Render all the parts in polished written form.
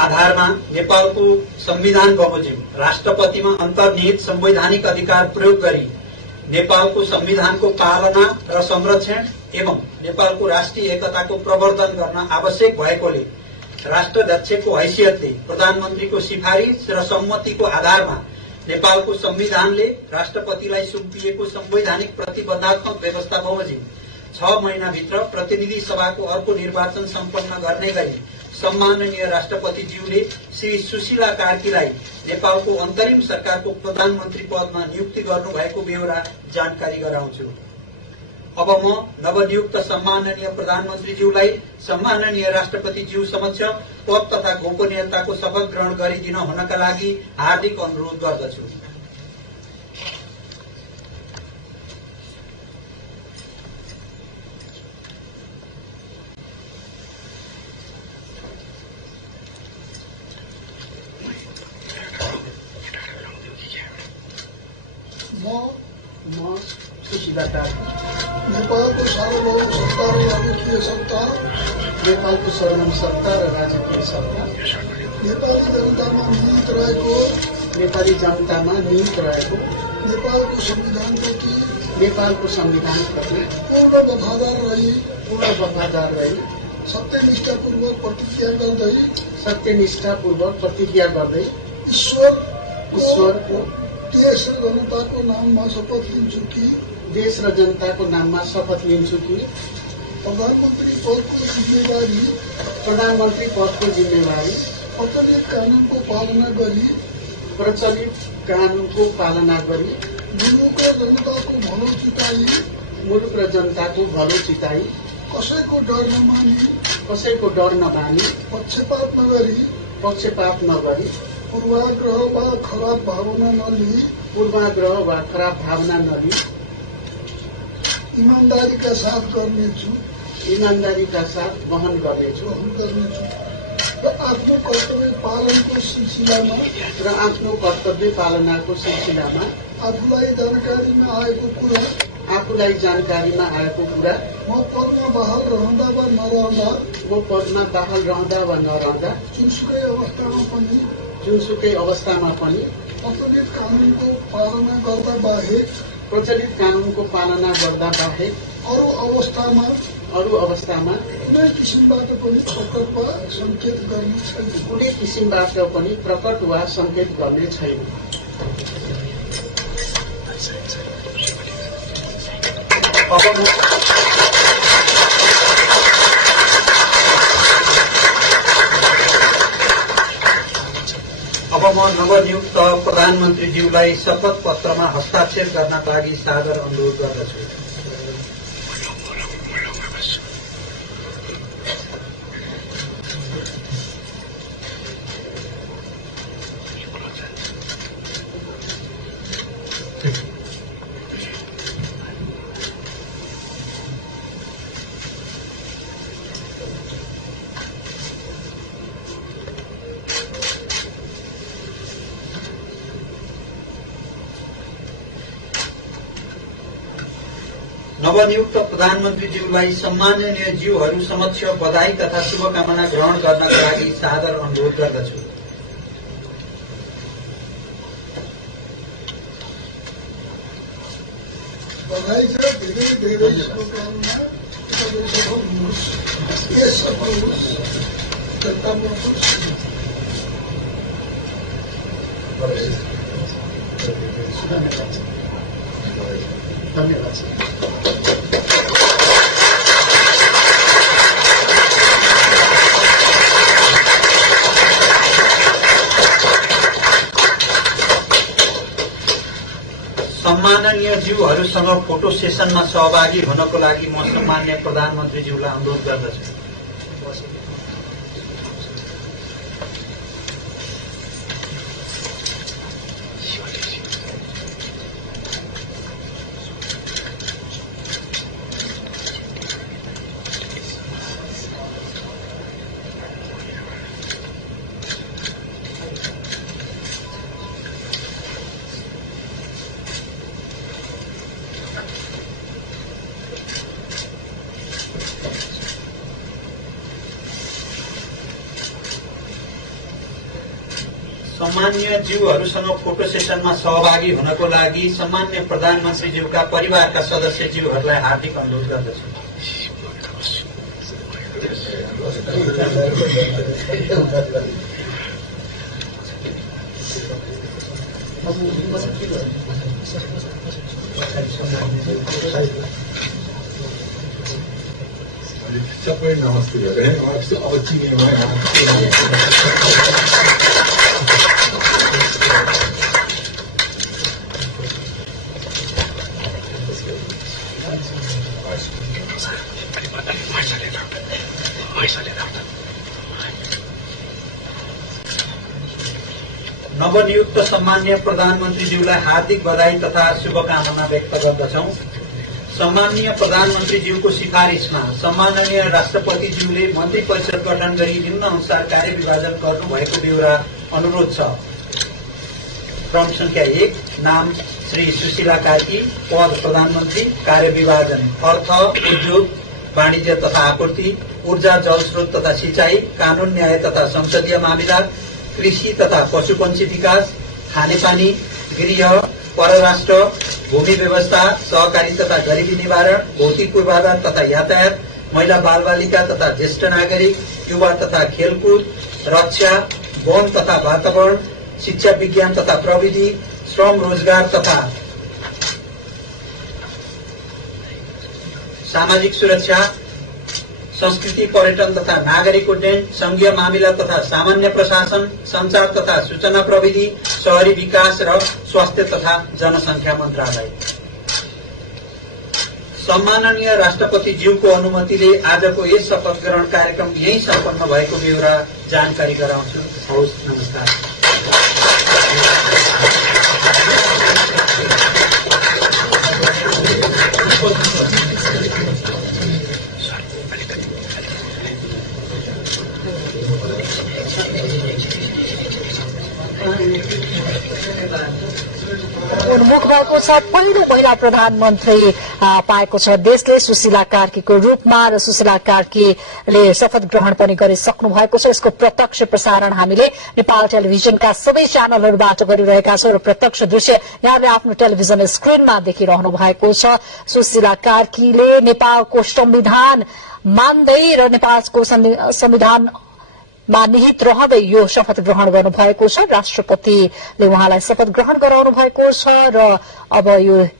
आधारमा नेपालको संविधान बमोजिम राष्ट्रपतिमा अन्तर्निहित संवैधानिक अधिकार प्रयोग गरी नेपालको संविधानको पालना र संरक्षण एवं नेपालको राष्ट्रिय एकताको प्रवर्धन गर्न आवश्यक भएकोले राष्ट्राध्यक्षको हैसियतले प्रधानमन्त्रीको सिफारिस र सम्मतिको आधारमा नेपालको संविधानले राष्ट्रपतिलाई सुम्पिएको संवैधानिक प्रतिबन्धात्मक व्यवस्था बमोजिम 6 महिनाभित्र प्रतिनिधि सभाको अर्को निर्वाचन सम्पन्न गर्ने गरी सम्माननीय राष्ट्रपतिज्यूले श्री सुशीला कार्कीलाई नेपालको अन्तरिम सरकारको प्रधानमन्त्री पदमा नियुक्ति गर्नुभएको बेहोरा जानकारी गराउँछु। अब म नवनियुक्त सम्माननीय प्रधानमन्त्रीज्यूलाई सम्माननीय राष्ट्रपतिज्यू समक्ष पद तथा गोपनीयताको शपथ ग्रहण गरिदिन हुनका लागि हार्दिक अनुरोध गर्दछु। म सुशीला कार्की नेपालको सार्वभौम सत्ता र राजकीय सत्ता नेपालको सर्वोच्च सत्ता र राजकीय सत्ता नेपाली जनतामा निहित रहेको नेपालको संविधानप्रति पूर्ण वफादार रही सत्यनिष्ठापूर्वक प्रतिज्ञा गर्दै ईश्वरको देश र जनताको नाममा शपथ लिन्छु कि प्रधानमन्त्री पदको जिम्मेवारी प्रचलित कानूनको पालना गरी मुलुक र जनताको भलो चिताई कसैको डर नमानी पक्षपात नगरी पूर्वाग्रह वा खराब भावना नलिई ईमानदारीका साथ वहन गर्नेछु र आफ्नो कर्तव्य पालनाको सिलसिलामा आफूलाई जानकारीमा आएको कुरा म पदमा बहाल रहँदा वा नरहँदा जुनसुकै अवस्थामा पनि प्रचलित कानूनको पालना गर्दा बाहेक अरू अवस्थामा कुनै किसिमबाट पनि प्रकट वा संकेत गर्ने छैन। अब म नवनियुक्त प्रधानमन्त्रीज्यूलाई शपथ पत्रमा हस्ताक्षर गर्नका लागि सादर अनुरोध गर्दछु। नवनियुक्त प्रधानमन्त्रीज्यूलाई सम्माननीय ज्यूहरू समक्ष बधाई तथा शुभकामना ग्रहण गर्नका लागि सादर अनुरोध गर्दछु। धन्यवाद। सम्माननीय ज्यूहरूसँग फोटो सेसनमा सहभागी हुनको लागि म सम्माननीय प्रधानमन्त्रीज्यूलाई अनुरोध गर्दछु। सम्माननीय ज्यूहरूसँग फोटो सेसनमा सहभागी हुनको लागि सम्मान्य प्रधानमन्त्रीज्यूका परिवारका सदस्यज्यूहरूलाई हार्दिक अनुरोध गर्दछु। सबै नमस्ते गरेँ। अब चिनेमा नवनियुक्त सम्मान्य प्रधानमन्त्रीज्यूलाई हार्दिक बधाई तथा शुभकामना व्यक्त गर्दछौं। सम्माननीय प्रधानमन्त्रीज्यूको सिफारिशमा सम्माननीय राष्ट्रपतिज्यूले मन्त्री परिषद गठन गरी निम्न अनुसार कार्यविभाजन गर्नुभएको बेहोरा अनुरोध छ। क्रम संख्या 1, नाम श्री सुशीला कार्की, पद प्रधानमन्त्री, कार्यविभाजन अर्थ, उद्योग, वाणिज्य तथा आपूर्ति, ऊर्जा, जलस्रोत तथा सिंचाई, कानून, न्याय तथा संसदीय मामिला, कृषि तथा पशुपन्छी विकास, खानेपानी, गृह, परराष्ट्र, भूमि व्यवस्था, सहकारी तथा गरिबी निवारण, भौतिक पूर्वाधार तथा यातायात, महिला बालबालिका तथा ज्येष्ठ नागरिक, युवा तथा खेलकुद, रक्षा, वन तथा वातावरण, शिक्षा, विज्ञान तथा प्रविधि, श्रम, रोजगार तथा सामाजिक सुरक्षा, संस्कृति, पर्यटन तथा नागरिक उड्डयन, संघीय मामिला तथा सामान्य प्रशासन, संचार तथा सूचना प्रविधि, शहरी विकास र स्वास्थ्य तथा जनसंख्या मन्त्रालय। सम्माननीय राष्ट्रपतिज्यूको अनुमतिले आजको यस शपथ ग्रहण कार्यक्रम यही सम्पन्न भएको बेहोरा जानकारी गराउँछु। हवस्, नमस्कार। उन्मुख भएको छ। पहिलो महिला प्रधानमन्त्री पाएको छ देशले सुशीला कार्कीको रूपमा र सुशीला कार्कीले शपथ ग्रहण पनि गरिसक्नु भएको छ। यसको प्रत्यक्ष प्रसारण हामीले नेपाल टेलिभिजनका सबै च्यानलहरूबाट गरिरहेका छौं र प्रत्यक्ष दृश्य यहाँले आफ्नो टेलिभिजन स्क्रिनमा देखिरहनु भएको छ। सुशीला कार्कीले नेपालको संविधान मान्दै र नेपालको संविधान निहित रहँदै यो शपथ ग्रहण गर्नुभएको छ। राष्ट्रपतिले उहाँलाई शपथ ग्रहण गराउनु भएको छ र अब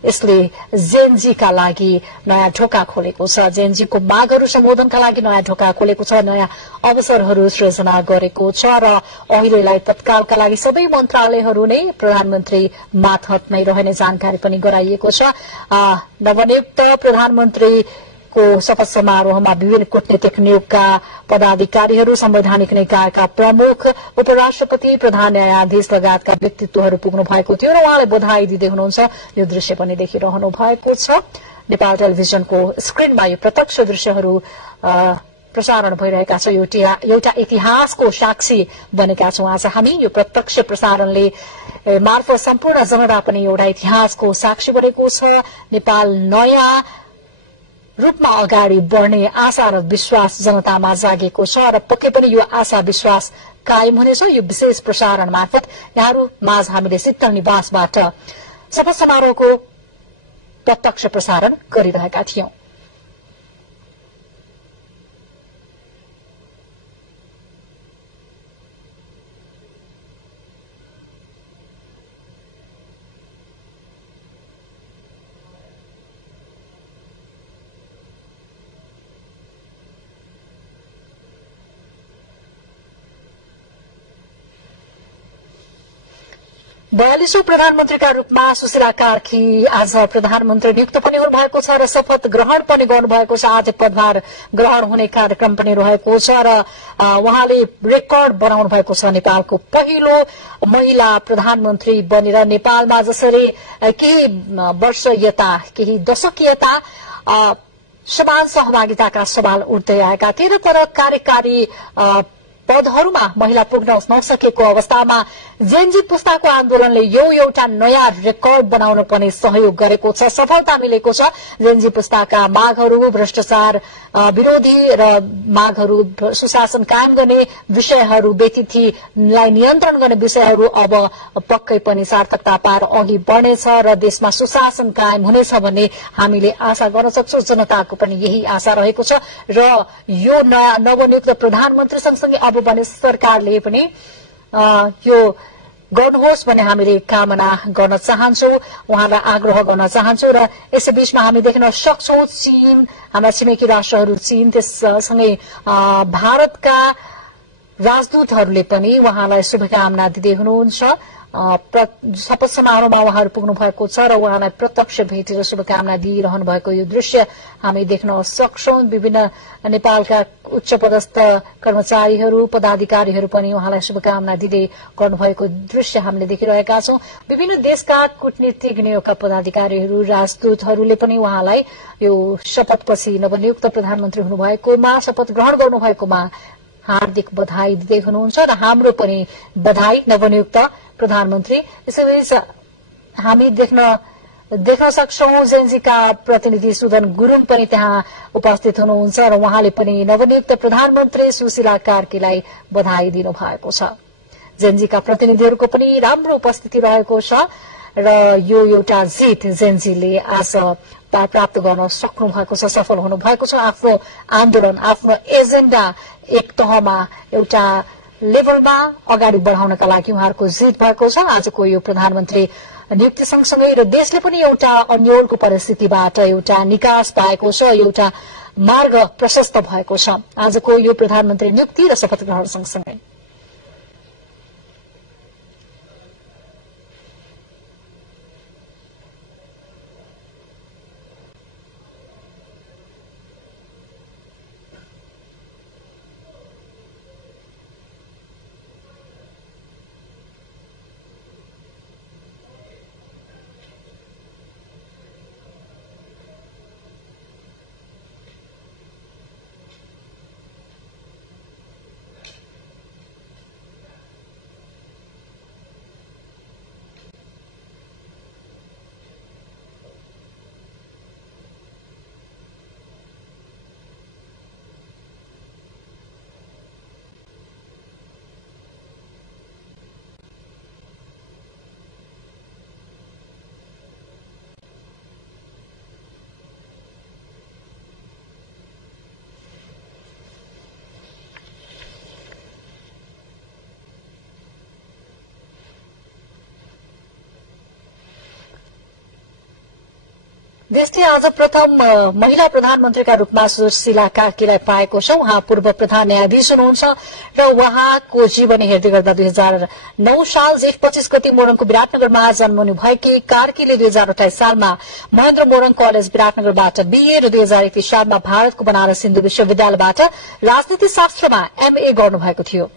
यसले जेनजीका लागि नयाँ ढोका खोलेको छ। जेनजीको मागहरू सम्बोधनका लागि नयाँ ढोका खोलेको छ, नयाँ अवसरहरू सृजना गरेको छ र अहिलेलाई तत्कालका लागि सबै मन्त्रालयहरू नै प्रधानमन्त्री मातहत नै रहने जानकारी पनि गराइएको छ। नवनियुक्त प्रधानमन्त्री को शपथ समारोहमा विभिन्न कूटनीतिक नियोगका पदाधिकारीहरू, संवैधानिक निकायका प्रमुख, उपराष्ट्रपति, प्रधान न्यायाधीश लगायतका व्यक्तित्वहरू पुग्नु भएको थियो र उहाँले बधाई दिँदै हुनुहुन्छ। यो दृश्य पनि देखिरहनु भएको छ। नेपाल टेलिभिजनको स्क्रिनमा यो प्रत्यक्ष दृश्यहरू प्रसारण भइरहेका छ। एउटा इतिहासको साक्षी बनेका छौं आज हामी। यो प्रत्यक्ष प्रसारणले मार्फत सम्पूर्ण जनता पनि एउटा इतिहासको साक्षी बनेको छ। नेपाल नयाँ रूपमा अगाडि बढ़ने आशा र विश्वास जनतामा जागेको छ र पक्कै पनि यो आशा विश्वास कायम हुनेछ। यो विशेष प्रसारण मार्फत यहाँहरू माझ हामीले शीतल निवासबाट शपथ समारोहको प्रत्यक्ष प्रसारण गरिरहेका थियौं। बयालीसौं प्रधानमन्त्रीका रूपमा सुशीला कार्की आज प्रधानमन्त्री नियुक्त पनि हुनुभएको छ र शपथ ग्रहण पनि गर्नुभएको छ। आज पदभार ग्रहण हुने कार्यक्रम पनि रहेको छ र उहाँले रेकर्ड बनाउनु भएको छ। नेपालको पहिलो महिला प्रधानमन्त्री बनेर नेपालमा जसरी केही वर्ष यता, केही दशक यता समान सहभागिताका सवाल उठ्दै आएका थिए, तर कार्यकारी पदहरूमा महिला पुग्न नसकेको अवस्थामा जेनजी पुस्ताको आन्दोलनले यो एउटा नयाँ रेकर्ड बनाउन पनि सहयोग गरेको छ, सफलता मिलेको छ। जेनजी पुस्ताका मागहरू भ्रष्टाचार विरोधी र मागहरू सुशासन कायम गर्ने विषयहरू, व्यतिथिलाई नियन्त्रण गर्ने विषयहरू अब पक्कै पनि सार्थकता पाएर अघि बढ्नेछ र देशमा सुशासन कायम हुनेछ भन्ने हामीले आशा गर्न सक्छौं। जनताको पनि यही आशा रहेको छ र यो नवनियुक्त प्रधानमन्त्री सँगसँगै अब भने सरकारले पनि यो गर्नुहोस् भन्ने हामीले कामना गर्न चाहन्छौं, उहाँलाई आग्रह गर्न चाहन्छौं। र यसैबीचमा हामी देख्न सक्छौं चीन, हाम्रा छिमेकी राष्ट्रहरू चीन, त्यससँगै भारतका राजदूतहरूले पनि उहाँलाई शुभकामना दिँदै हुनुहुन्छ। शपथ समारोहमा उहाँहरू पुग्नु भएको छ र उहाँलाई प्रत्यक्ष भेटेर शुभकामना दिइरहनु भएको यो दृश्य हामी देख्न सक्छौं। विभिन्न नेपालका उच्च पदस्थ कर्मचारीहरू, पदाधिकारीहरू पनि उहाँलाई शुभकामना दिँदै गर्नुभएको दृश्य हामीले देखिरहेका छौं। विभिन्न देशका कूटनीतिज्ञका पदाधिकारीहरू, राजदूतहरूले पनि उहाँलाई यो शपथपछि नवनियुक्त प्रधानमन्त्री हुनुभएकोमा, शपथ ग्रहण गर्नुभएकोमा हार्दिक बधाई दिँदै हुनुहुन्छ र हाम्रो पनि बधाई नवनियुक्त प्रधानमन्त्री। यसैबीच हामी देख्न सक्छौं जेनजीका प्रतिनिधि सुदन गुरुङ पनि त्यहाँ उपस्थित हुनुहुन्छ र उहाँले पनि नवनियुक्त प्रधानमन्त्री सुशीला कार्कीलाई बधाई दिनुभएको छ। जेनजीका प्रतिनिधिहरूको पनि राम्रो उपस्थिति रहेको छ र यो एउटा जित जेनजीले आज प्राप्त गर्न सक्नु भएको छ, सफल हुनु भएको छ। आफ्नो आन्दोलन, आफ्नो एजेन्डा एक तहमा एउटा लेभलमा अगाडि बढाउनका लागि उहाँहरूको जित भएको छ। आजको यो प्रधानमन्त्री नियुक्ति सँगसँगै र देशले पनि एउटा अन्योलको परिस्थितिबाट एउटा निकास पाएको छ, एउटा मार्ग प्रशस्त भएको छ आजको यो प्रधानमन्त्री नियुक्ति र शपथ ग्रहण सँगसँगै। देशले आज प्रथम महिला प्रधानमन्त्रीका रूपमा सुशीला कार्कीलाई पाएको छ। उहाँ पूर्व प्रधान न्यायाधीश हुनुहुन्छ र उहाँको जीवनी हेर्दै गर्दा 2009 साल जेठ 25 गते मोरङको विराटनगरमा जन्मनु भएकी कार्कीले 2028 सालमा महेन्द्र मोरङ कलेज विराटनगरबाट बीए र 2021 सालमा भारतको बनारस हिन्दू विश्वविद्यालयबाट राजनीति शास्त्रमा एमए गर्नुभएको थियो।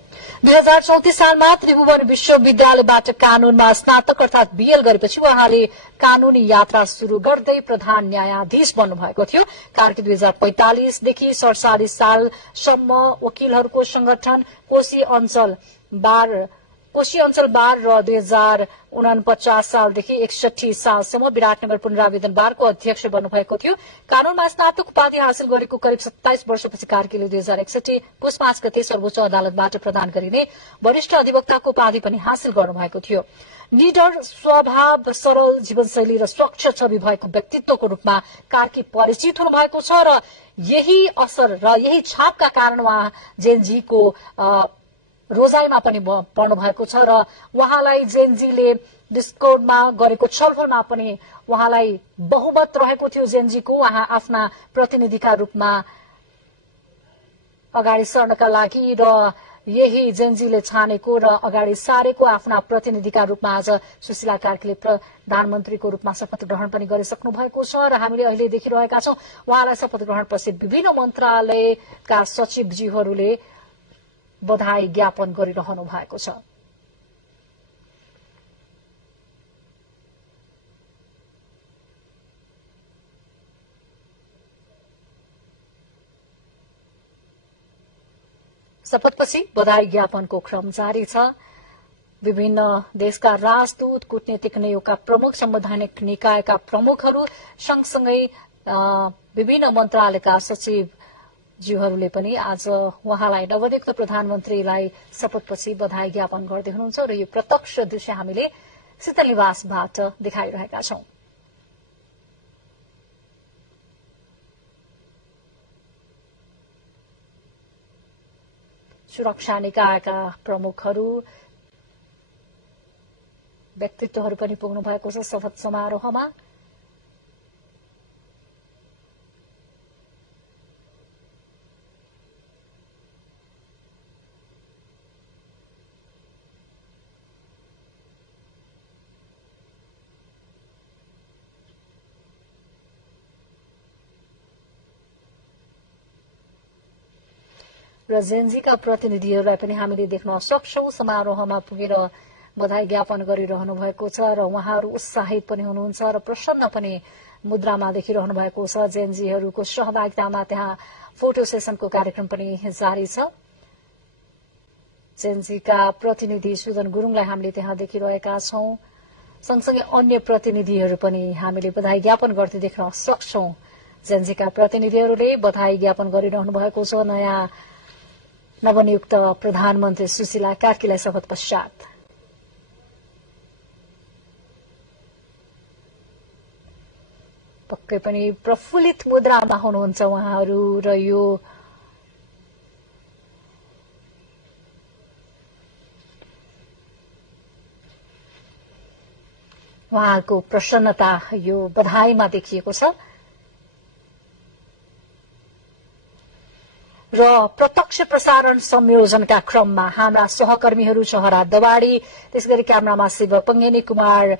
2034 सालमा त्रिभुवन विश्वविद्यालयबाट कानूनमा स्नातक अर्थात बीएल गरेपछि उहाँले कानूनी यात्रा शुरू गर्दै प्रधान न्यायाधीश बन्नुभएको थियो। कार्की 2045 देखि 47 सालसम्म वकिलहरूको संगठन कोशी अञ्चल बार र 2049 सालदेखि 61 सालसम्म विराटनगर पुनरावेदन बारको अध्यक्ष बन्नुभएको थियो। कानूनमा स्नातक उपाधि हासिल गरेको करिब 27 वर्षपछि कार्कीले 2061 पुस 5 गते सर्वोच्च अदालतबाट प्रदान गरिने वरिष्ठ अधिवक्ताको उपाधि पनि हासिल गर्नुभएको थियो। निडर स्वभाव, सरल जीवनशैली र स्वच्छ छवि भएको व्यक्तित्वको रूपमा कार्की परिचित हुनुभएको छ र यही असर र यही छापका कारण उहाँ जेनजीको रोजाइमा पनि पर्नु भएको छ र उहाँलाई जेनजीले डिस्कोर्डमा गरेको छलफलमा पनि उहाँलाई बहुमत रहेको थियो जेनजीको। उहाँ आफ्ना प्रतिनिधिका रूपमा अगाडि सर्नका लागि र यही जेनजीले छानेको र अगाडि सारेको आफ्ना प्रतिनिधिका रूपमा आज सुशीला कार्कीले प्रधानमन्त्रीको रूपमा शपथ ग्रहण पनि गरिसक्नु भएको छ र हामीले अहिले देखिरहेका छौं उहाँलाई शपथ ग्रहणपछि विभिन्न मन्त्रालयका सचिवजीहरूले बधाई ज्ञापन गरिरहनु भएको छ। शपथपछि बधाई ज्ञापनको क्रम जारी छ। विभिन्न देशका राजदूत, कूटनीतिक नियोगका प्रमुख, संवैधानिक निकायका प्रमुखहरू सँगसँगै विभिन्न मन्त्रालयका सचिवज्यूहरूले पनि आज उहाँलाई नवनियुक्त प्रधानमन्त्रीलाई शपथपछि बधाई ज्ञापन गर्दै हुनुहुन्छ र यो प्रत्यक्ष दृश्य हामीले शीतल निवासबाट देखाइरहेका छौं। सुरक्षा निकायका प्रमुखहरू, व्यक्तित्वहरू पनि पुग्नु भएको छ शपथ समारोहमा। र जेनजीका प्रतिनिधिहरूलाई पनि हामीले देख्न सक्छौं समारोहमा पुगेर बधाई ज्ञापन गरिरहनु भएको छ र उहाँहरू उत्साहित पनि हुनुहुन्छ र प्रसन्न पनि मुद्रामा देखिरहनु भएको छ। जेनजीहरूको सहभागितामा त्यहाँ फोटो सेसनको कार्यक्रम पनि जारी छ। जेनजीका प्रतिनिधि सुदन गुरुङलाई हामीले त्यहाँ देखिरहेका छौं। सँगसँगै अन्य प्रतिनिधिहरू पनि हामीले बधाई ज्ञापन गर्दै देख्न सक्छौं। जेनजीका प्रतिनिधिहरूले बधाई ज्ञापन गरिरहनु भएको छ नयाँ नवनियुक्त प्रधानमन्त्री सुशीला कार्कीलाई शपथ पश्चात। पक्कै पनि प्रफुल्लित मुद्रामा हुनुहुन्छ उहाँहरू र यो उहाँहरूको प्रसन्नता यो बधाईमा देखिएको छ। र प्रत्यक्ष प्रसारण संयोजनका क्रममा हाम्रा सहकर्मीहरू सहरा दवाडी, त्यसगरी क्यामेरामा शिव पंगेनी कुमार